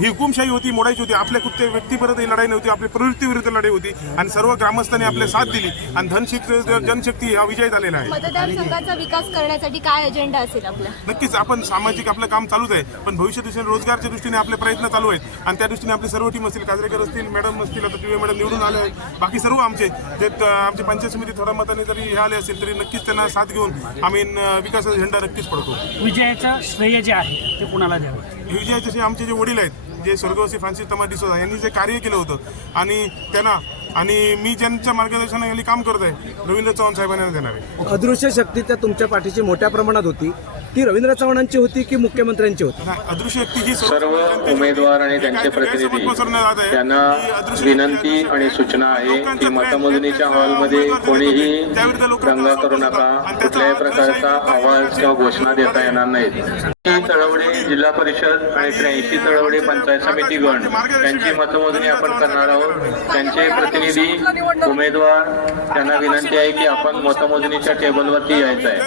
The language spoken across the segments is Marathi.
ही हुकुमशाही होती, मोडायची होती. आपल्या कुठे व्यक्तीविरुद्ध ही लढाई नव्हती, आपली प्रवृत्तीविरुद्ध लढाई होती आणि सर्व ग्रामस्थांनी आपले साथ दिली आणि जनशक्ती हा विजय झालेला आहे. मतदारसंघाचा विकास करण्यासाठी काय अजेंडा असेल आपला? नक्कीच आपण सामाजिक आपलं काम चालूच आहे, पण भविष्य दृष्टीने रोजगारच्या दृष्टीने आपले प्रयत्न चालू आहेत आणि त्या दृष्टीने आपली सर्व टीम असतील, काजरेकर असतील, मॅडम असतील, आता टीव्ही मॅडम निवडून आले आहेत, बाकी सर्व आमचे जे आमची पंचायत समिती थोड्या मताने जरी हे आले असेल तरी नक्कीच त्यांना साथ घेऊन आम्ही विकासाचा झेंडा नक्कीच पडतो. विजयाचं श्रेय जे आहे ते कुणाला द्यावं? विजयाचे जे आमचे जे वडील आहेत, जे स्वर्गवासी फ्रान्सिस तोमास डिसोझा यांनी जे कार्य केलं होतं आणि त्यांना आणि मी ज्यांच्या मार्गदर्शनाखाली काम करत आहे रवींद्र चव्हाण साहेबांना देणार आहे. अदृश्य शक्ती त्या तुमच्या पाठीची मोठ्या प्रमाणात होती, ती रवींद्र चव्हाणांची होती की मुख्यमंत्र्यांची होती? अदृश्य शक्ती ही सर्व उमेदवार आणि त्यांचे प्रतिनिधी त्यांना विनंती आणि सूचना आहे की मतमोजणीच्या हॉलमध्ये कोणीही दंगा करू नका, कुठल्याही प्रकारचा आवाज किंवा घोषणा देता येणार नाहीत. तळवडे जिल्हा परिषद आणि 83 तळवडे पंचायत समिती गण त्यांची मतमोजणी आपण करणार आहोत. त्यांचे प्रतिनिधी उमेदवार त्यांना विनंती आहे की आपण मतमोजणीच्या टेबलवरती यायचं आहे.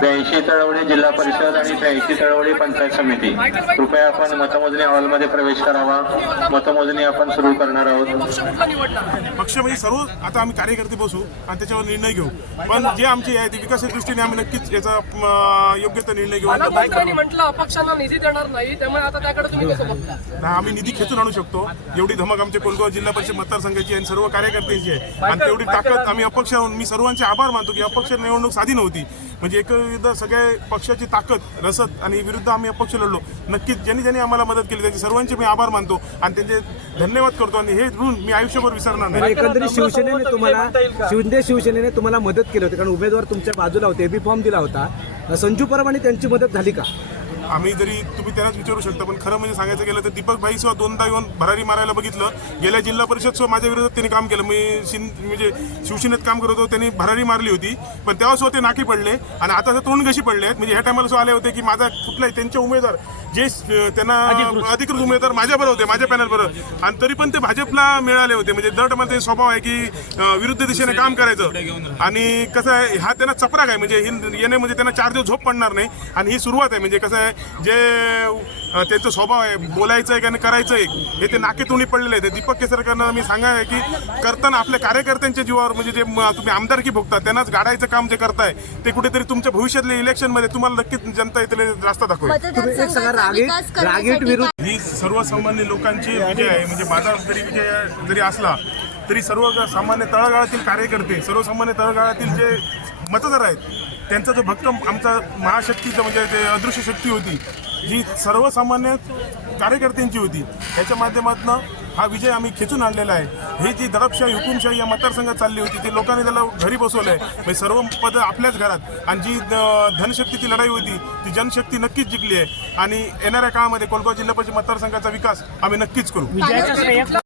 83 तळवडे जिल्हा परिषद आणि 83 तळवडे पंचायत समिती, कृपया आपण मतमोजणी हॉलमध्ये प्रवेश करावा. मतमोजणी आपण सुरू करणार आहोत. पक्ष म्हणजे सर्व आता आम्ही कार्यकर्ते बसू आणि त्याच्यावर निर्णय घेऊ, पण जे आमचे आहे ते विकासाच्या दृष्टीने आम्ही नक्कीच याचा योग्य तो निर्णय घेऊ. म्हटलं अपक्षांना निधी देणार नाही, त्यामुळे आता त्याकडे तुम्ही कसं बघता? आम्ही निधी खेचून आणू शकतो. एवढी धमक आमच्या कोलगाव जिल्हा परिषद मतदारसंघाची आणि सर्व कार्यकर्त्यांची आहे आणि तेवढी ताकद आम्ही अपक्ष मी सर्वांचे आभार मानतो की अपक्ष निवडणूक साधी नव्हती. म्हणजे एकविध सगळ्या पक्षाची ताकद रसद आणि विरुद्ध आम्ही अपक्ष लढलो. नक्कीच ज्यांनी ज्यांनी आम्हाला मदत केली त्यांचे सर्वांचे मी आभार मानतो आणि त्यांचे धन्यवाद करतो आणि हे ऋण मी आयुष्यभर विसरणार नाही. एकंदरीत शिवसेनेने तुम्हाला मदत केली होती, कारण उमेदवार तुमच्या बाजूला होते, एबी फॉर्म दिला होता. संजू परब आणि त्यांची मदत झाली का? आम्ही जरी तुम्ही त्यांनाच विचारू शकता, पण खरं म्हणजे सांगायचं गेलं तर दीपक भाई सुद्धा दोनदा येऊन भरारी मारायला बघितलं. गेल्या जिल्हा परिषद सुद्धा माझ्या विरोधात त्यांनी काम केलं. मी म्हणजे शिवसेनेत काम करत होतो, त्यांनी भरारी मारली होती, पण तेव्हा सुद्धा ते नाकी पडले आणि आता ते तोंड कशी पडले. म्हणजे ह्या टायमाला सुद्धा आले होते की माझा कुठलाही त्यांचे उमेदवार जे त्यांना अधिकृत उमेदवार माझ्याबरोबर होते, माझ्या पॅनलबरोबर, आणि तरी पण ते भाजपला मिळाले होते. म्हणजे दर टायमाला ते स्वभाव आहे की विरुद्ध दिशेने काम करायचं आणि कसं आहे हा त्यांना चपराक आहे. म्हणजे येणे म्हणजे त्यांना 4 दिवस झोप पडणार नाही आणि ही सुरुवात आहे. म्हणजे कसं आहे जे त्यांचा स्वभाव आहे बोलायचं आहे आणि करायचं आहे हे ते नाकेतोंडी पडलेले आहे. दीपक केसरकरांना मी सांगा आहे की करताना आपल्या कार्यकर्त्यांच्या जीवावर म्हणजे जे तुम्ही आमदारकी भोगता त्यांनाच गाडायचं काम जे करताय ते कुठेतरी तुमच्या भविष्यातल्या इलेक्शनमध्ये तुम्हाला नक्कीच जनता इथे रास्ता दाखवेल. ही सर्वसामान्य लोकांची विजय आहे. म्हणजे माझा जरी विजय जरी असला तरी सर्व सामान्य तळागाळातील कार्यकर्ते, सर्वसामान्य तळागाळातील जे मतदार आहेत त्यांचा जो भक्कम आमचा महाशक्तीचं म्हणजे जे अदृश्य शक्ती होती जी सर्वसामान्य कार्यकर्त्यांची होती, त्याच्या माध्यमातून हा विजय आम्ही खेचून आणलेला आहे. ही जी दडपशाही हुकुमशाही या मतदारसंघात चालली होती ती लोकांनी त्याला घरी बसवलं आहे. म्हणजे सर्व पद आपल्याच घरात आणि जी धनशक्तीची लढाई होती ती जनशक्ती नक्कीच जिंकली आहे आणि येणाऱ्या काळामध्ये कोलगाव जिल्हा परिषद मतदारसंघाचा विकास आम्ही नक्कीच करू.